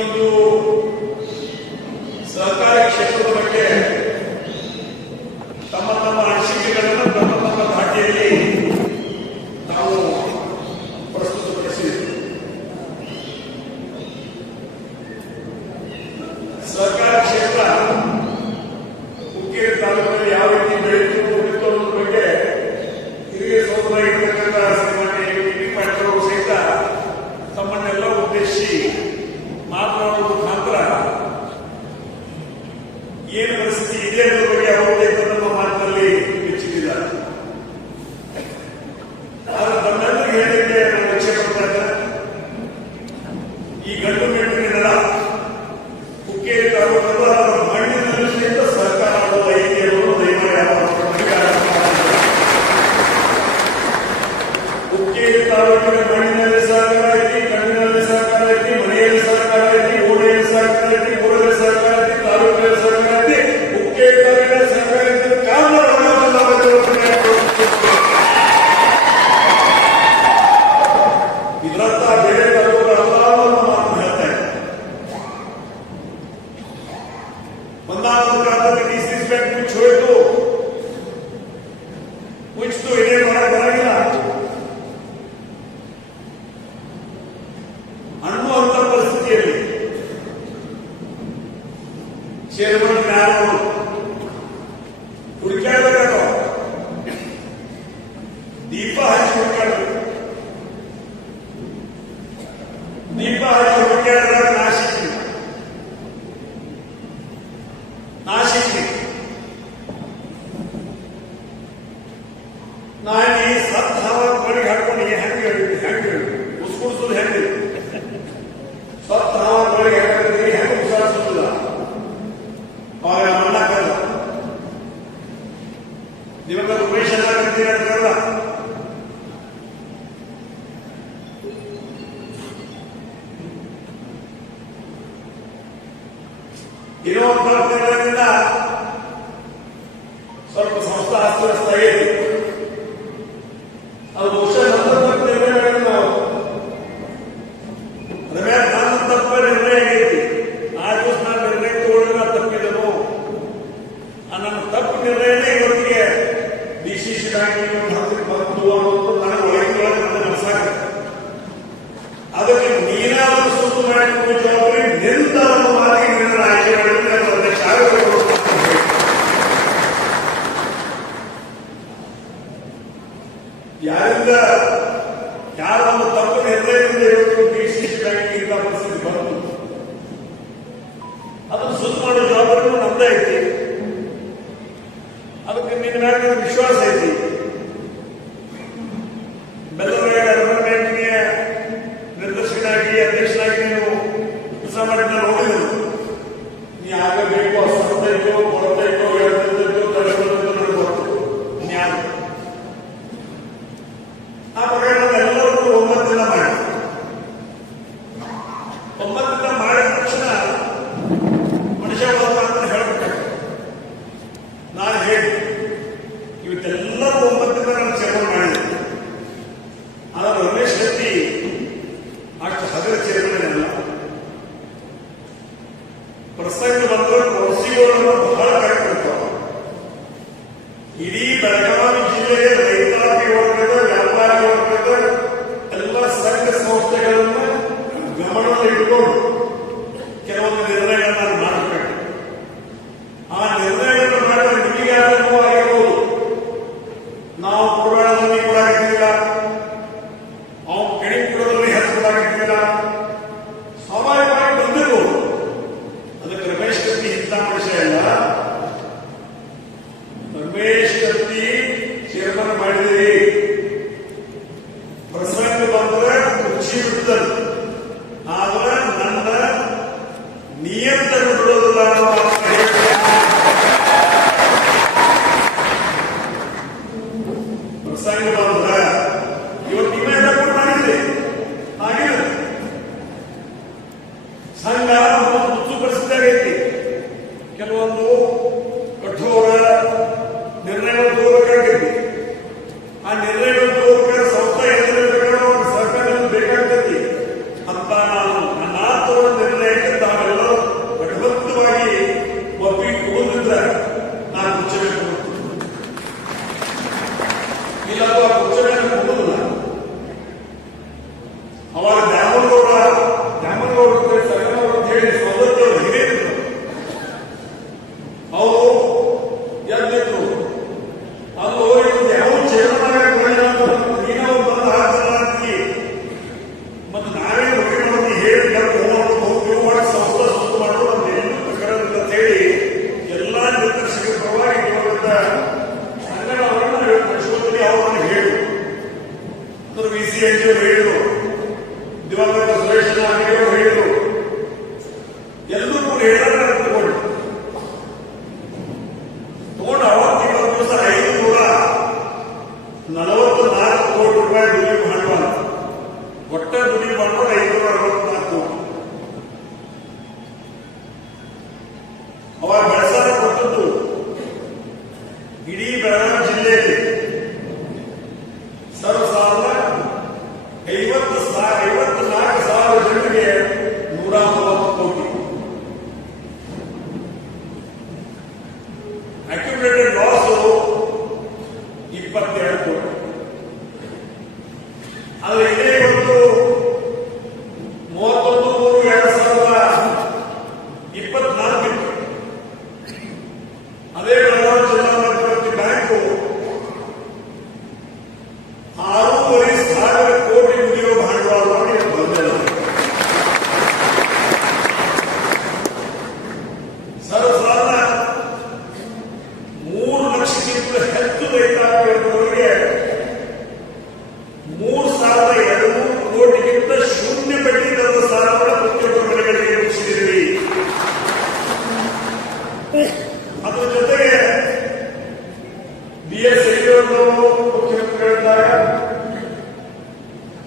ಒಂದು ಸಹಕಾರಿ ಕ್ಷೇತ್ರದ ಬಗ್ಗೆ ತಮ್ಮ ತಮ್ಮ ಅನಿಸಿಕೆಗಳನ್ನು ತಮ್ಮ ತಮ್ಮ ಧಾಟಿಯಲ್ಲಿ ನಾವು ಪ್ರಸ್ತುತಪಡಿಸಿದ್ದೇವೆ. ಸಹಕಾರಿ ಕ್ಷೇತ್ರ ಹುಕ್ಕೇರಿ ತಾಲೂಕಿನಲ್ಲಿ ಯಾವ ರೀತಿ ಬೆಳೆಯುತ್ತಿದ್ದು ಅನ್ನೋದ್ರ ಬಗ್ಗೆ ಹಿರಿಯ ಸೋದರ ಇರತಕ್ಕಂಥ ಶ್ರೀಮಾನ್ಯ ಪಾಟೀಲ್ ಸಹಿತ ತಮ್ಮನ್ನೆಲ್ಲ ಉದ್ದೇಶಿಸಿ ಮಾತನಾಡುವ ಮುಖಾಂತರ ಏನು ಪರಿಸ್ಥಿತಿ ಇದೆ ಅನ್ನೋ ಬಗ್ಗೆ ಅವರೇ ನಮ್ಮ ಮಾತಿನಲ್ಲಿ ಹೆಚ್ಚಿದ್ದಾರೆ. ಆದರೆ ತಮ್ಮೆಲ್ಲರಿಗೂ ಹೇಳಲಿಕ್ಕೆ ನಾನು ಲಕ್ಷ್ಯ ಕೊಡ್ತಾ ಇದ್ದೇನೆ, ಈ ಗಂಡು ಮೆಟ್ಟಿನ ನೆಲ ಹುಕ್ಕೇರಿ ತಾಲೂಕಲ್ಲ ಮಣ್ಣಿನಲ್ಲಿ ಸಹಿತ ಸಹಕಾರ ಮಾಡುವ ಐತಿಯನ್ನು ಹುಕ್ಕೇರಿ ತಾಲೂಕಿನ ಮಣ್ಣಿನಲ್ಲಿ ಸಹಕಾರ ಐತಿ, ಕಣ್ಣಿನಲ್ಲಿ ಸಹಕಾರ ಐತಿ, ಮನೆಯಲ್ಲಿ ಸಹಕಾರ ಐತಿ, ಓಣಿಯಲ್ಲಿ ಸಹಕಾರ ಐತಿ, ಊರಲ್ಲಿ ಸಹಕಾರ ಐತಿ, ತಾಲೂಕಿನಲ್ಲಿ ಸಹಕಾರ ಐತಿ, ಹುಕ್ಕೇರಿ ತಾಲೂಕಿನ ಸಹಕಾರ ಐತಿ. ಇದರತ್ತ ಬೇರೆ ತಾಲೂಕುಗಳೆಲ್ಲ ಮಾತು ಹೇಳ್ತಾ ಇದೆ. ಒಂದಾದ ಕಾಲದಲ್ಲಿ ಡಿಸಿಸಿ ಬ್ಯಾಂಕ್ ಮುಚ್ಚೋಯ್ತು, ಮುಚ್ಚಿತು, ಏನೇನು ಮಾಡಕ್ ಬರಂಗಿಲ್ಲ ಅನ್ನುವಂತ ಪರಿಸ್ಥಿತಿಯಲ್ಲಿ ಚೇರ್ಮನ್ ಯಾರು ಹುಡುಕಾಡಬೇಕು, ದೀಪ ಹಚ್ಚಿ ಹುಡುಕಾಡಬೇಕು. ದೀಪ ಹಚ್ಚಿ ಹುಡುಕಾಡಿದಾಗ ನಾಶಿಕ್ರಿ ನಾನು ಈ ಸತ್ ಹಾವ ಮನೆಗೆ ಹಾಕೊಂಡು ಹೆಂಗೆ ಉಸ್ಕುಡ್ಸೋದು ಹೆಂಗೆ ಸತ್ ಹಾವ ಮನೆಗೆ ಹಾಕಿದ್ರೆ ಹೆಂಗೆ ಉಸಾಡಿಸೋದಿಲ್ಲ, ಅವಾಗ ಮಣ್ಣಾಕಲ್ಲ. ನೀವೆಲ್ಲ ಉಮೇಶ್ ಹಾಕಿರ್ತೀರಿ ಅಂತಾರಲ್ಲ, ಇರೋ ದಿನಗಳಿಂದ ಸ್ವಲ್ಪ ಸಂಸ್ಥಾ ಅಸ್ತವ್ಯಸ್ತ ಇದೆ. ಅದು ಬಹುಶಃ ನನ್ನ ನಿರ್ಣಯ ನಾವು ನನ್ನ ತಪ್ಪ ನಿರ್ಣಯ ಆಗೈತಿ. ಆ ದಿವಸ ನಾನು ನಿರ್ಣಯ ತಗೊಳ್ಳಿಲ್ಲ, ತಪ್ಪಿದನು. ನನ್ನ ತಪ್ಪು ನಿರ್ಣಯನೇ ಇವತ್ತಿಗೆ ಡಿಸಿಸಿ ಬ್ಯಾಂಕ್ ಬಂತು ಅನ್ನೋದು ನನಗೆ ಒಳಗೆ ನನ್ನ ಮನಸ್ಸಾಗುತ್ತೆ. ಅದಕ್ಕೆ ನೀನಾದರೂ ಸುತ್ತು ಮಾಡಿಕೊಂಡು ಜವಾಬ್ದಾರಿ ನಿಂದ ಅನ್ನೋ ಮಾತಿಗೆ ನಿನ್ನ ಆಯ್ಕೆ ಮಾಡಿದ್ರೆ ಅಧ್ಯಕ್ಷ ಆಗಬೇಕು. ಯಾರಿಂದ ಯಾರ ಒಂದು ತಪ್ಪು ನಿರ್ಣಯದಿಂದ ಇವತ್ತು ಡಿಸಿಸಿ ಬ್ಯಾಂಕ್ ಇಂಥ ಪರಿಸ್ಥಿತಿ ಬಂತು, ಅದನ್ನು ಸುತ್ತು ಮಾಡೋ ಜವಾಬ್ದಾರಿ ನಮ್ದೇ ಐತಿ. ಅದಕ್ಕೆ ನಿನ್ನ ಮೇಲೆ ನನಗೆ ವಿಶ್ವಾಸ ಐತಿ. ಬೆಲ್ಲವೇ ಅರ್ಬನ್ ಬ್ಯಾಂಕಿಗೆ ನಿರ್ದೇಶಕನಾಗಿ ಅಧ್ಯಕ್ಷನಾಗಿ ನೀನು ಕೆಲಸ ಮಾಡಿದ ನೋಡಿದ್ರು. ನೀ ಆಗಬೇಕು, ಅಸಂತೈತೋ, ಕೊರತೈತೋ, ಹೇಳ್ತೈತೋ, ತಡೆತೈತೋ ನನಗೆ ಗೊತ್ತು. ಜ್ಞಾನ ಆ ಪ್ರಕಾರ ಎಲ್ಲರೂ 9 ದಿನ ಮಾಡಿ 9 ದಿನ ಮಾಡಿದ ತಕ್ಷಣ ಮನುಷ್ಯ ಅಂತ ಹೇಳ್ಬೇಕಾಗ್ತದೆ. ನಾನು ಹೇಳಿ ಇವತ್ತೆಲ್ಲರೂ 9 ದಿನ ನಾನು ಚೇರ್ಮನ್ ಮಾಡಿದೆ. ಆದರೆ ರಮೇಶ್ ಶೆಟ್ಟಿ ಅಷ್ಟು ಹಗರ ಚೇರ್ಮನ್ ಅಲ್ಲ. ಪ್ರಸಂಗ ಬಂದರೆ ಕೃಷಿಗಳನ್ನು ಬಹಳ ಕರೆಕ್ಟ್ ಇರ್ತಾವ. ಇಡೀ ಬೆಳಗಾವಿ ಜಿಲ್ಲೆಯ ರೈತಾಪಿ ವರ್ಗದ, ವ್ಯಾಪಾರಿ ವರ್ಗದ ಎಲ್ಲ ಸಂಘ ಸಂಸ್ಥೆಗಳನ್ನು ಗಮನದಲ್ಲಿ ಇಟ್ಟುಕೊಂಡು ಕೆಲವೊಂದು ನಿರ್ಣಯಗಳನ್ನು ಮಾಡಬೇಕು. ಆ ನಿರ್ಣಯಗಳನ್ನು ಮಾಡಿದ್ರೆ ನಿಮಗೆ ಅನುಭವ ಆಗಿರ್ಬೋದು. ನಾವು ಕೊಡಬೇಡದಲ್ಲಿ ಕೊಡಾಗಿರ್ತಿಲ್ಲ, ಅವ್ನು ಕಣಿ ಕೊಡೋದ್ರಲ್ಲಿ ಹೆಚ್ಚು ಕೊಡಾಗಿರ್ತಿಲ್ಲ, ಸ್ವಾಭಾವಿಕವಾಗಿ ಬಂದಿರ್ಬೋದು. ಅದಕ್ಕೆ ರಮೇಶ್ ಕತ್ತಿ ಇಂಥ ಮನುಷ್ಯ ಇಲ್ಲ. ರಮೇಶ್ ಕತ್ತಿ ಚೇರ್ಮನ್ ಮಾಡಿದಿರಿ, ಪ್ರಸಂಗ ಬಂದ್ರೆ ಕುರ್ಚಿ ಬಿಡ್ತಾರೆ, ಆದ್ರೆ ನನ್ನ ನಿಯಂತ್ರ ಬಿಡೋದಿಲ್ಲ. ಪ್ರಸಂಗ ಬಂದ್ರೆ ಇವತ್ತು ಇಮೇಲ್ ಮಾಡಿದ್ರಿ ಆಗಿಲ್ಲ. ಸಂಘ ಮುಚ್ಚು ಪರಿಸ್ಥಿತಿ ಕೆಲವೊಂದು ಕಠೋರ ನಿರ್ಣಯಗಳು ತಗೋಬೇಕಾಗೈತಿ. ಆ ನಿರ್ಣಯಗಳು ತಗೋಬೇಕಾದ್ರೆ ಸಂಸ್ಥೆ ಎದುರು ಸಹಕಾರ ಬೇಕಾಗ್ತೈತಿ.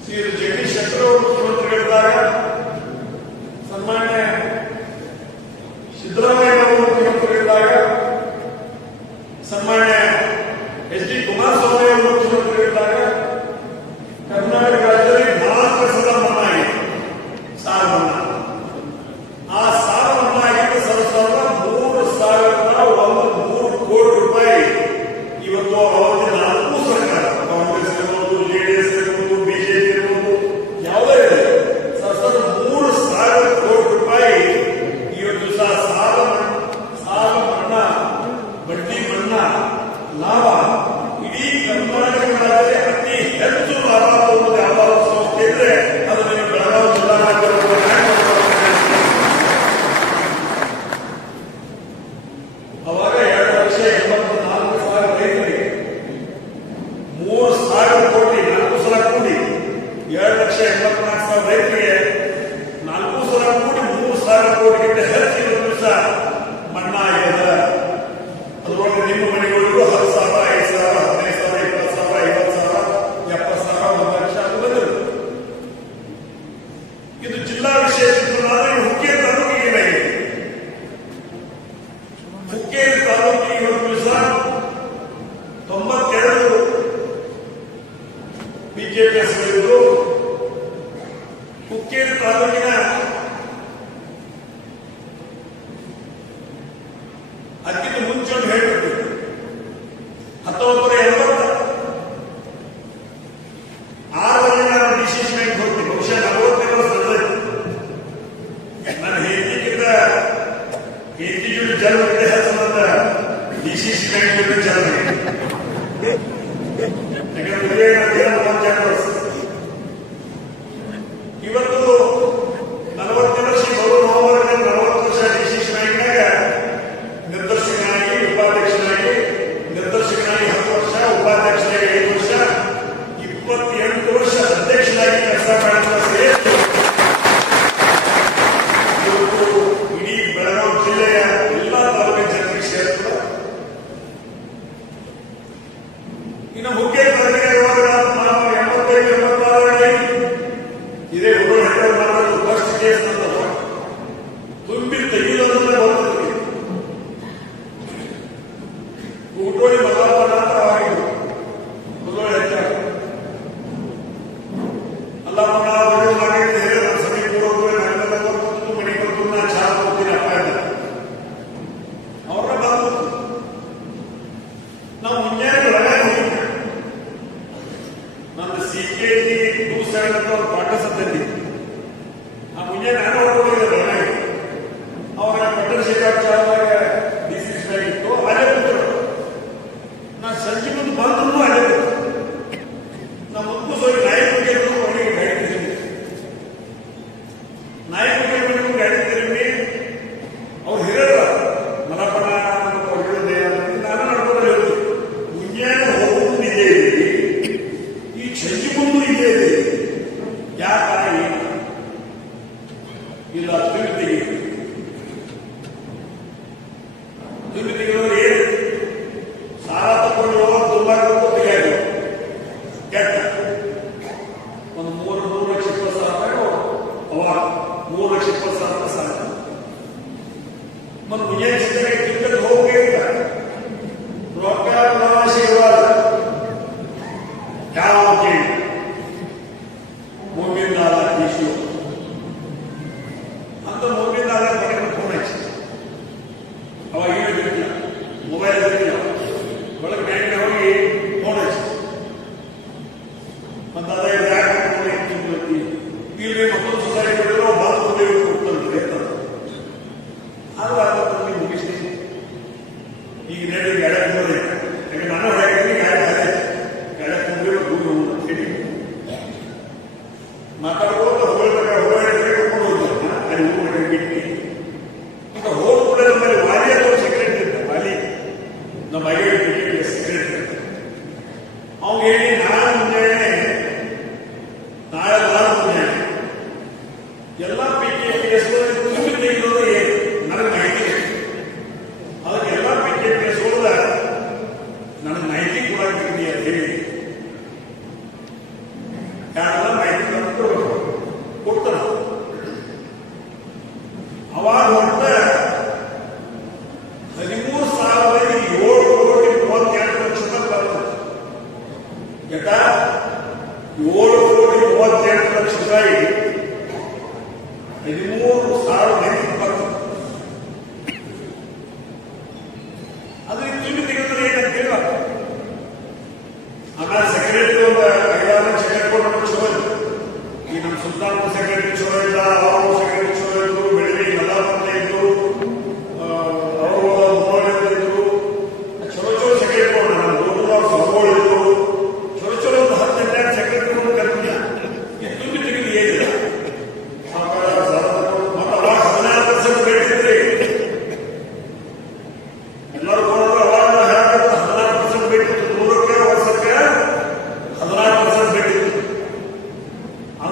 ಶ್ರೀ ಜಗದೀಶ್ ಶೆಟ್ಟರ್ ಅವರು ಮುಖ್ಯಮಂತ್ರಿಗಳಿದ್ದಾಗ, ಸನ್ಮಾನ್ಯ ಸಿದ್ದರಾಮಯ್ಯ ಅವರು ಮುಖ್ಯಮಂತ್ರಿಗಳಿದ್ದಾಗ, ಸನ್ಮಾನ್ಯ ಎಚ್ ಡಿ ಕುಮಾರಸ್ವಾಮಿ ಅವರು ಮುಖ್ಯಮಂತ್ರಿಗಳಿದ್ದಾಗ ಕರ್ನಾಟಕ ರಾಜ್ಯದಲ್ಲಿ 4 ಸಲ ಮನ್ನಾ ಆಗಿದೆ. ಸಾಲ ಮನ್ನಾ. ಆ ಸಾಲ ಮನ್ನಾ ಆಗಿದ್ದು ಸರಸರ 3,103 ಕೋಟಿ ರೂಪಾಯಿ. ಇವತ್ತು ಅವತ್ತಿನ 4 ಸರ್ಕಾರ, ಕಾಂಗ್ರೆಸ್ ಇರ್ಬೋದು, ಜೆಡಿಎಸ್ ಇರ್ಬೋದು, ಬಿಜೆಪಿ ಇರ್ಬೋದು, ಯಾವುದೇ ಇರಲಿ, ಸರಸರ 3,000 ಕೋಟಿ ರೂಪಾಯಿ ಇವತ್ತು ಸಹ ಸಾಲ ಮನ್ನಾ, ಬಡ್ಡಿ ಮನ್ನಾ ಲಾಭ ಇಡೀ ಕರ್ನಾಟಕ ರಾಜ್ಯದಲ್ಲಿ ಅತಿ ಹೆಚ್ಚು ಲಾಭ ತಗೊಳ್ಳೋದು ಯಾವ್ದಾದ್ರು ಸಂಸ್ಥೆ ಇದ್ರೆ ಅದು ನಿಮ್ಮ ಬೆಳಗಾವಿ ಜಿಲ್ಲಾ ಅವಾಗ 2,84,000 ರೈತರಿಗೆ 3,000 ಕೋಟಿ 4 ಸಲ ಕೂಡಿ 2,84,000 ರೈತರಿಗೆ 4 ಸಲ ಕೂಡಿ 3,000 ಕೋಟಿಗಿಂತ ಹೆಚ್ಚಿನ ದಿವಸ ಮನ್ನಾ ಆಗಿದೆ. ಅದರೊಳಗೆ ನಿಮ್ಮ ಮನೆಗಳಿಗೂ 10,000, 5,000, 15,000, 20,000, 50,000, 70,000, 1 ಲಕ್ಷ ಅದು ಬಂದಿದೆ. ಇದು ಜಿಲ್ಲಾ ವಿಶೇಷ ಹುಕ್ಕೇರಿ ತಾಲೂಕಿಗೆ ಏನಾಗಿದೆ? ಹುಕ್ಕೇರಿ ತಾಲೂಕಿಗೆ ಇವತ್ತು ಸಹ 92 ಬಿಜೆಪಿಎಸ್ಗಳಿದ್ದು, ಹುಕ್ಕೇರಿ ತಾಲೂಕಿನ ಅದಕ್ಕಿಂತ ಮುಂಚೆ ಒಂದು ಹೇಳ್ಬಿಡ್ತೀವಿ, 1986 ನಾನು ಡಿಸಿಷನ್ ಬ್ಯಾಂಕ್ ಹೋಗ್ತೀನಿ. ಬಹುಶಃ 40 ವರ್ಷ ನನ್ನ ಹೆಂಡತಿ ಜೊತೆ ಜನ್ಮ ಇತಿಹಾಸದ ಡಿಸಿಸಿ ಬ್ಯಾಂಕ್ ಜೊತೆ ಜನ್ಮ. ಯಾಕಂದ್ರೆ ಇವತ್ತು 40 ವರ್ಷ ಬರುವ ನವೆಂಬರ್ 40 ವರ್ಷ ಡಿಸಿಸಿ ಬ್ಯಾಂಕ್ನಾಗ ನಿರ್ದೇಶಕನಾಗಿ, ಉಪಾಧ್ಯಕ್ಷನಾಗಿ, ನಿರ್ದೇಶಕನಾಗಿ 10 ವರ್ಷ, ಉಪಾಧ್ಯಕ್ಷನಾಗಿ 5 ವರ್ಷ, 28 ವರ್ಷ ಅಧ್ಯಕ್ಷನಾಗಿ ಕೆಲಸ ಮಾಡಿದ ಇವತ್ತು ಇಡೀ ಬೆಳಗಾವಿ ಜಿಲ್ಲೆಯ ಎಲ್ಲ ತಾಲೂಕಿನ ಜನರಿಗೆ ಸೇರ್ತದೆ. ಇನ್ನು ಹುಕ್ಕೇರಿ ತಾಲೂಕಿನ ನಾವು 85-86 ಇದೇ ಹುಡುಗ ಹೆಣ್ಣು ಮಾಡೋದು ಫಸ್ಟ್ ಕೇಸ್ ಅಂತ ತುಂಬಿ ತೆಗೆಯೋದನ್ನ ಬರ್ತದೆ. ಊಟೋಳಿ ಮಲ್ಲಪ್ಪನ ಆಗಿದ್ದು ಮುದೋಳಿ ಹೆಚ್ಚಾಗ ಅಲ್ಲಪ್ಪನ ಹೇಳಿದ್ರೆ ಸಮೀಪ ಮನೆ ಕೊಟ್ಟು ನಾ ಚಾ ಹೋಗ್ತೀನಿ ಅಪ್ಪ ಇಲ್ಲ ಅವ್ರನ್ನ ಬಂದು ನಾವು ಮುಂಜಾನೆ ಒಳಗಾಗಿ ಹೋಗಿದ್ದೆ. ನನ್ನ CKG 270 ಅಂತ ಅವ್ರು ಪಾಠಸದ್ದಲ್ಲಿ ಆ ಮುಂಜಾನೆ ನಾನು ಹೊರಗೋಗಿದ್ದೆ ಒಳಗಾಗಿ. ಅವಾಗ ಪಟ್ಟಣ ಶೇಖರಾಚಾರ್ಯ ಡಿಸಿಸಿ ಆಗಿತ್ತು, ಅಲ್ಲೇ ಕೂತರು. ನಾ ಸಂಜೆ ಮುಂದೆ ಬಂದ್ರು ಅಲ್ಲೇ ಕೂತು. ನಾ ಮುನ್ಕೂಸೋಗಿ ನಾಯಕರಿಗೆ ಅವನಿಗೆ ಗಾಡಿ ತಿರುಗಿ, ನಾಯಕರಿಗೆ ಮನೆಗೂ ಗಾಡಿ ತಿರುಗಿ ಅವ್ರು ಹಿರಿಯರ ಮಲಪಣ ಹೇಳಿದೆ. ನಾನು ನಡ್ಕೊಂಡು ಹೇಳ್ತು, ಮುಂಜಾನೆ ಹೋಗುವುದು ಇದೇ ಇದೆ, ಈ ಸಂಜೆ ಮುಂದೆ ಇದೇ ಇದೆ, ಯಾಕಾಗಿ ಇಲ್ಲ ತಿರುಗಿ ತೆಗೆದವರು ಏನು ಸಾಲ ತಗೊಂಡು ಹೋಗೋದು ತುಂಬಾ ತೆಗೆಯೋದು ಕೆಟ್ಟ ಒಂದು 3,20,000 ಅವಾಗ 3,20,000 ಸಾಲ ಮತ್ತು ಮುಂಜಾನೆ ಸಿದ್ಧಾಗಿ ತಿರುಗಕ್ಕೆ ಹೋಗಬೇಕಿಲ್ಲ. ರೊಕ್ಕ ಪ್ರವಾಸಿಗಳಾದ ಯಾವ ಕೇಳಿ ಮೂರ್ಮಿಂದಾದ ಟಿಶ್ಯೂ ಅಂತ ಮೂರ್ಮಿಂದಾದ ಫೋನ್ ಹಚ್ಚಿ ಅವಾಗ ಏನು ಇರಲಿಲ್ಲ, ಮೊಬೈಲ್ ಇರಲಿಲ್ಲ. ಒಳಗೆ ಬ್ಯಾಂಕ್ನ ಹೋಗಿ ಫೋನ್ ಹಚ್ಚಿ ಮತ್ತು ಅದೇ ಇಲ್ಲಿ ಮತ್ತೊಂದು ಸೊಸೈಟಿ ಮಾಡಿದ್ರು ಬಾತ್ ಕೊಡ್ತಾರೆ ಅದು ಅರ್ಥ ಮುಗಿಸ್ತೀನಿ. ಈಗ ರೇಡಿಯೋ ಗಾಡಿ ಹೋದ್ರೆ ಯಾಕೆ ನಾನು ಹೇಳ್ತೀನಿ ಗಾಡಿ ಗಾಡಿ ಗೂಡು ಹೇಳಿ ಮಾತಾಡ್ಕೊಂಡು ಹೋಗ್ಕೊಂಡು ಹೋಗ್ತಾರೆ. ಅಲ್ಲಿ ಹೋಗ್ಬೇಕು ಬಿಟ್ಟು ಈಗ ಹೋದ್ ಕೂಡ ನಮ್ಮಲ್ಲಿ ವಾಲಿ ಅಥವಾ ಸೆಕ್ರೆಟರಿ ಇರ್ತಾರೆ. ವಾಲಿ ನಮ್ಮ ಐಡಿ ಸೆಕ್ರೆಟರಿ ಅವ್ನು ಹೇಳಿ ನಾಳೆ ಮುಂಜಾನೆ ಎಲ್ಲ PKPS ತುಂಬಿ ತೆಗೆದೋದು ಏನು ನನಗೆ ಮಾಹಿತಿ ಇದೆ. ಅದಕ್ಕೆ ಎಲ್ಲ PKPS ಹೋದ ನನಗೆ ಮಾಹಿತಿ ಕೊಡಾಕಿದ್ದೀನಿ ಅಂತ ಹೇಳಿ ಯಾರೆಲ್ಲ ಮಾಹಿತಿ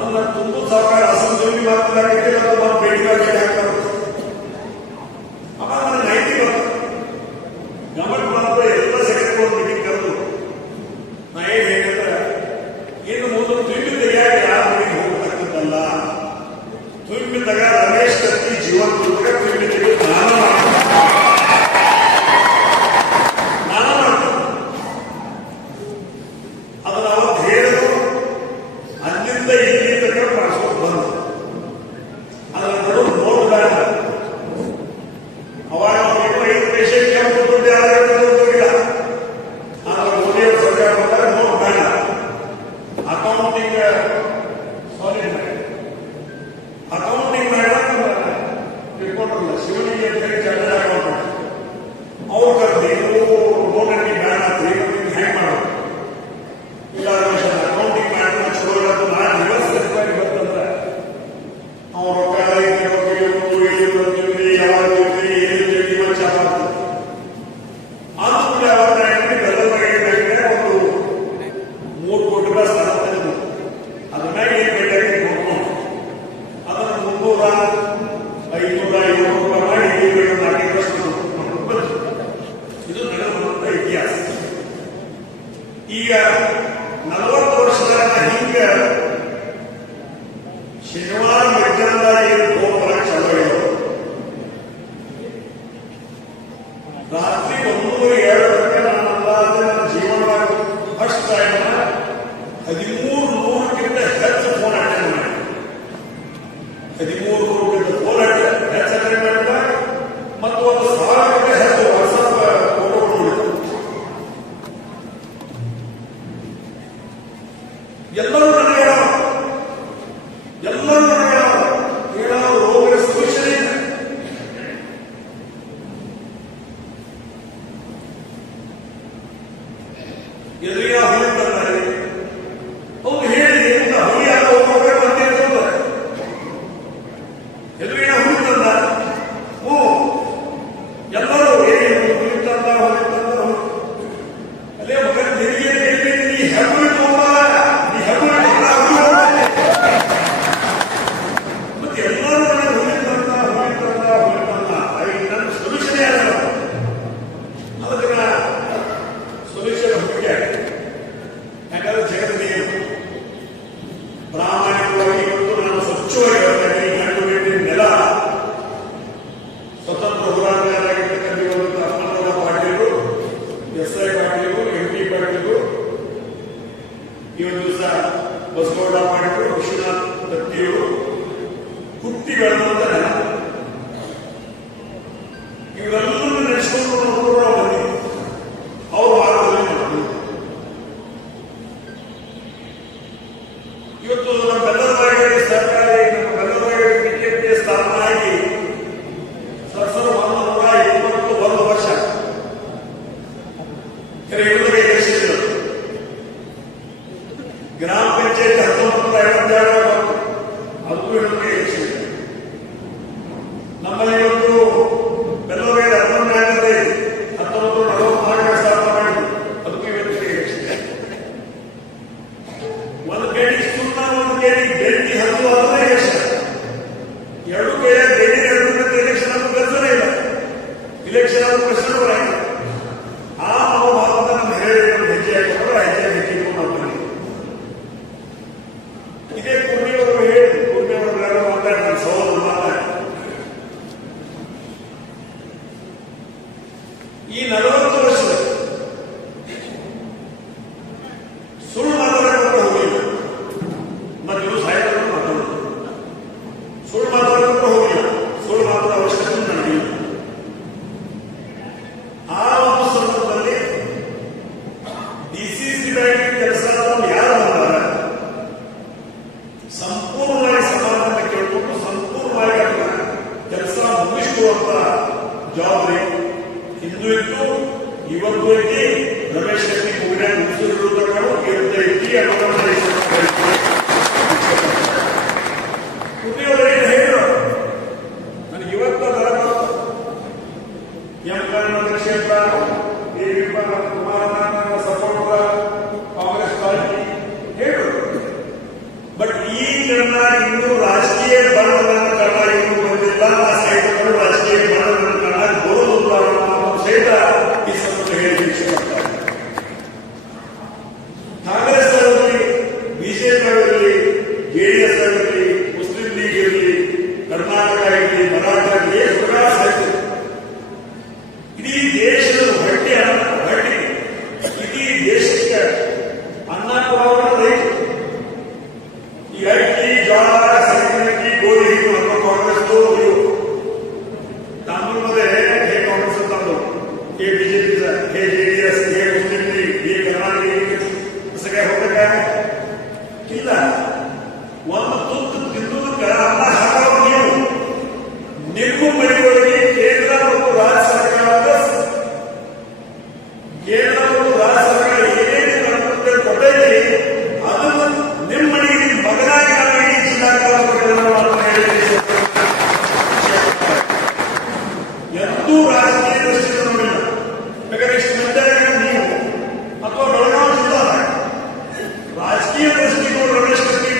ಅದನ್ನ ತುಂಬ ಸರ್ಕಾರ ಅಸಂತೋಷಿ ಮಾತನಾಡಿದ್ರೆ ಅದು ಬೇಡಿಕೆ ಹಾಕ್ತಾರೆ. ಆಮೇಲೆ ನನ್ನ ನೈತಿ ಗಮನ ಮಾಡಿದ್ರೆ ಎಲ್ಲ ಸೆಕ್ರೆಟರಿ ಒಂದು ಮೀಟಿಂಗ್ ಕರೆದು ನಾ ಏನ್ ಹೇಳಿದ್ರೆ ಇನ್ನು ಮುಂದೆ ತುಂಬಿ ತೆಗೆಯಾಗ ಯಾರ ಮನೆಗೆ ಹೋಗ್ತಕ್ಕಂಥಲ್ಲ. ತುಂಬಿದಾಗ ರಮೇಶ್ ಕತ್ತಿ ಜೀವನ ತುಂಬಿದಾಗ ತುಂಬಿ ತೆಗೆದು ನಾನು ಅದನ್ನ ಅವತ್ತು ಹೇಳಿದ್ರು. ಅಲ್ಲಿಂದ ಇಲ್ಲಿ ತನಕ ಮಾಡಿಸ್ಕೊಂಡು ಬಂದು ಅದರ ನಡುವೆ ನೋಡ್ಬೇಡ. ಅವಾಗ 5 ಪೇಷಂಟ್ ದುಡ್ಡು ಯಾರು ಹೋಗಿಲ್ಲ. ಆದ್ರೆ ಮೋದಿಯವರು ಸರ್ಕಾರ ಬಂದಾಗ ನೋಡ್ಬೇಡ. ಅಕೌಂಟಿಂಗ್ ತಿಳ್ಕೊಂಡ್ರಲ್ಲ ಶಿವನಿಗೆ ಅಂತ ಹೇಳಿ ಚರ್ಚೆ ಆಗೋದು. ಅವ್ರು ಕರ್ದಿ ನೋಡಕ್ಕೆ ಬೇಡ ಅಂತ ಹ್ಯಾಂಗ್ ಮಾಡೋದು. ಇಲ್ಲ ಅಕೌಂಟಿಂಗ್ ಮಾಡಿ ಚಲೋ ಇರೋದು ನಾನು ವ್ಯವಸ್ಥಿತವಾಗಿ ಬರ್ತಂದ್ರೆ ಅವ್ರ ರೊಕ್ಕ ಯಾವಾಗ ಏನು ಚಾಲ ಆದ್ರೂ ಯಾವಾಗ ಬೆಲ್ಲದ ಬಗ್ಗೆ ಒಂದು 3 ಕೋಟಿ ರೂಪಾಯಿ ಸ್ಥಾನ ತಂದು ಅದ್ರ ಮ್ಯಾಗ ಏನ್ ಬೇಕಾಗಿ ನೋಡ್ಕೊಂಡು ಅದನ್ನು 300, 500, 700 ರೂಪಾಯಿ ಮಾಡಿ ಇದು ನಡೆದಂತ ಇತಿಹಾಸ. ಈಗ 40 ವರ್ಷದ ಹಿಂಗ ಶನಿವಾರ ಮಧ್ಯಾಹ್ನ ಹೋಗಲ್ಲ ಚಲೋ ಇರೋದು. ರಾತ್ರಿ 1-2 ನಾನಲ್ಲಾದ್ರೆ ನನ್ನ ಜೀವನದಾಗ ಫಸ್ಟ್ ಟೈಮ್ 1300ಕ್ಕಿಂತ ಹೆಚ್ಚು ಫೋನ್ ಅಟೆಂಡ್ ಮಾಡಿ 1300ಕ್ಕಿಂತ ಫೋನ್ ಹೆಚ್ಚು ಅಟೆಂಡ್ ಮಾಡಿದ ಮತ್ತು 1,000ಕ್ಕಿಂತ ಹೆಚ್ಚು ವಾಟ್ಸಪ್ ಫೋಟೋಗಳು ನೋಡಿದ. ಎಲ್ಲರೂ ನನಗೆ ಹೇಳೋ ರೋಗದ ಸೊಲ್ಯೂಷನ್ ಇದೆ. ಎದುರಿನ ಹುಲಿ ತಂದರೆ ಅವ್ರು ಹೇಳಿ ಹುಲಿ ಆಗ ಹೋಗ್ಬೇಕು ಅಂತ ಹೇಳ್ತಾರೆ. ಎದುರಿನ ಹುಲಿ ತಂದ ಎಲ್ಲರೂ ಹುಲಿ ತಂದ ಅಲ್ಲೇ ಮಗನ ತೆರಿಗೆ ನೀ ಹೆಬ್ಬುಳಿ ತಗೊಂಡ ನೀ ಹೆಬ್ಬುಳಿ ಮತ್ತೆ ಎಲ್ಲರೂ ಹುಲಿ ತಂದ ನನ್ನ ಸೊಲ್ಯೂಷನ್ ಯಾರು ಅದನ್ನ ಸೊಲ್ಯೂಷನ್ ಹುಡುಕಿ. ಯಾಕಂದ್ರೆ ಜಗತ್ತಿಗೆ ಪ್ರಾಮಾಣಿಕವಾಗಿ ಇವತ್ತು ನಾನು ಸ್ವಚ್ಛವಾಗಿ ಹೇಳ್ತೇನೆ. ಗಂಡು ಹೆಣ್ಣಿನ ನೆಲ ಸ್ವತಂತ್ರ ಹೋರಾಟಗಾರರಾಗಿರ್ತಕ್ಕಂಥ ಅಪ್ಪನಗೌಡ ಪಾಟೀಲರು, SI ಪಾಟೀಲರು, MP ಪಾಟೀಲರು, ಇವತ್ತು ದಿವಸ ಬಸವಗೌಡ ಪಾಟೀಲರು, ವಿಶ್ವನಾಥ್ ದತ್ತಿಯವರು ಹುಟ್ಟಿ ಬೆಳೆದಂತ ನೆಲ. ಇವರೆಲ್ಲರೂ ನಡೆಸಿಕೊಂಡು ಬಂದಿದ್ದು ಅವ್ರ ಮಾರ್ಗದಲ್ಲಿ ಮಾಡಿದ್ರು. ಇವತ್ತು ನಮ್ಮ ಬೆಲ್ಲದವಾಡಿ ಸರ್ಕಾರಿ ನಮ್ಮ ಬೆಲ್ಲದವಾಡಿ PKP ಸ್ಥಾಪನೆ ಆಗಿ ಸರಸರ 121 ವರ್ಷ ಇರುವುದಕ್ಕೆ ಎಲೆಕ್ಷನ್ ಗ್ರಾಮ ಪಂಚಾಯತ್ 1952 ಅದಕ್ಕೂ ಇರುವುದಕ್ಕೆ ಎಲೆಕ್ಷನ್. ನಮ್ಮಲ್ಲಿ ಇವತ್ತು ಬೆಲ್ಲದವಾಡಿ 1944 ಸ್ಥಾಪನೆ ಮಾಡಿದ್ರು. ಅದಕ್ಕೂ ಇವತ್ತಿಗೆ ಎಲೆಕ್ಷನ್. ಒಂದು ಕೇಳಿ ಸುಣ್ಣ, ಒಂದು ಕೇಳಿ ಬೆಳ್ಳಿ ಹತ್ತು ಅದನ್ನೇ ಎಲೆಕ್ಷನ್. 2 ಕೇಳಿ ಬೆಳ್ಳಿ ಎಲೆಕ್ಷನ್ ಅನ್ನೋ ಕೆಲಸನೇ ಇಲ್ಲ. ಇಲೆಕ್ಷನ್ ಅನ್ನೋ ಪ್ರಶ್ನೆ ಬರಂಗಿಲ್ಲ. ಆ ಮನೋಭಾವದಿಂದ ನಮ್ಮ ಹಿರಿಯರು ಹೆಜ್ಜೆ ಹಾಕಿದ್ರೆ ಹೆಜ್ಜೆ ಮಾಡ್ತಾರೆ. ಇದೇ ಕೂರ್ಮಿಯವರು ಹೇಳಿ ಕೂರ್ಮಿಯವರು ಮಾತಾಡ್ತಾರೆ, ಸಹೋದರ ಮಾತಾಡಿ ಈ 40 ವರ್ಷದ ಸುಳ್ಳು ಮಾತಾಡೋಕೆ ಹೋಗಿಲ್ಲ. ಮತ್ತೆ ಇವರು ಸಾಹಿತ್ಯ ಮಾತಾಡೋದು ಸುಳ್ಳು ಮಾತಾಡೋಕೆ ಹೋಗಿಲ್ಲ. ಸುಳ್ಳು ಮಾತಾಡೋ ಅವಶ್ಯಕತೆ ನನಗಿಲ್ಲ. ಆ ಒಂದು ಸಂದರ್ಭದಲ್ಲಿ DCC ಬ್ಯಾಂಕ್ ಕೆಲಸ ಯಾರು ಮಾಡ್ತಾರೆ ಸಂಪೂರ್ಣವಾಗಿ ಸಮಾಧಾನ ಕೇಳಿಕೊಂಡು ಸಂಪೂರ್ಣವಾಗಿ ಕೆಲಸ ಮುಗಿಸಿಕೊಳ್ಳುವಂತ ಜವಾಬ್ದಾರಿ ಹಿಂದೂ ಇತ್ತು, ಇವತ್ತು ಐತಿ. ರಮೇಶ್ ಕತ್ತಿ ಮುಗಿನ ಮುಗಿಸಿರುವುದನ್ನು ಐತಿ. ಕುದಿಯವರೇನು ಹೇಳಿದ್ರು ನನಗೆ ಇವತ್ತು ಕ್ಷೇತ್ರ ಕುಮಾರನಾಥ ಸಪೋರ್ಟ್ ಕಾಂಗ್ರೆಸ್ ಪಾರ್ಟಿ ಹೇಳಿದ್ರು. ಬಟ್ ಈ ಇನ್ನೂ ರಾಜಕೀಯ ಬಣ್ಣವನ್ನು ಕಾಣ ಇನ್ನೂ ಬಂದಿಲ್ಲ. ಆ ಸೈಟಗಳು ರಾಜಕೀಯ ಬಣ್ಣವನ್ನು ಕಾಣ ಬರೋದಿಲ್ಲ ಅನ್ನೋ ಸಹಿತ ಈ ಸಂದರ್ಭ ಹೇಳಿ ಇಷ್ಟಪಡ್ತಾರೆ. ಕಾಂಗ್ರೆಸ್ ಅವರಲ್ಲಿ, ಬಿಜೆಪಿ ಅವರಲ್ಲಿ, ಜೆಡಿಎಸ್ ಅವರಲ್ಲಿ, ಮುಸ್ಲಿಂ ಲೀಗ್ ಇರಲಿ, ಕರ್ನಾಟಕ ಇರಲಿ, ಮರಾಠ ಇರಲಿ, ಸಾಯ್ತು ಇಡೀ ದೇಶದ ಹೊಟ್ಟೆ ಇಡೀ ದೇಶಕ್ಕೆ ಅನ್ನ ಕೊಡುವ ರೈತರು. ಈ ಅಕ್ಕಿ, ಜೋಳ, ಸಕ್ಕರೆ, ಗೋಧಿ ಹಿಟ್ಟು ಅನ್ನೋ ಕಾಂಗ್ರೆಸ್ ತಮ್ಮ ಮಧ್ಯೆ ಹೇ ಕಾಂಗ್ರೆಸ್ ತಂದು ಹೇ ಬಿಜೆಪಿ, ಹೇ ಜೆಡಿಎಸ್, ಹೇ ಮುಸ್ಲಿಂ ಲೀಗ್, ಹೇ ಕರ್ನಾಟಕ ಸಗೈ ಹೋಗಬೇಕಾಗ ಇಲ್ಲ. ಒಂದು ತುತ್ತು ತಿನ್ನುವುದಕ್ಕೆ ಅನ್ನ ಹಾಕೋ ನೀವು ನಿಮ್ಮ ಮನೆಗಳಿಗೆ ಕೇಂದ್ರ ಮತ್ತು ರಾಜ್ಯ ಸರ್ಕಾರದ ಏನೇನು ಅನುಕೂಲ ಕೊಟ್ಟೈತಿ ಅದನ್ನು ನಿಮ್ಮ ಮನೆಗೆ ಮಗನಾಗಿ ನಾವು ಇಡೀ ಜಿಲ್ಲಾ ಎಂದೂ ರಾಜಕೀಯ ದೃಷ್ಟಿಯಿಂದ ನೋಡಿಲ್ಲ. ಬೇಕಾದ್ರೆ ಇಷ್ಟು ಮಂದಿ ನೀವು ಅಥವಾ ಬೆಳಗಾವಿ ಜಿಲ್ಲಾ ರಾಜಕೀಯ ದೃಷ್ಟಿಕೋನ ರಮೇಶ್ ಕತ್ತಿ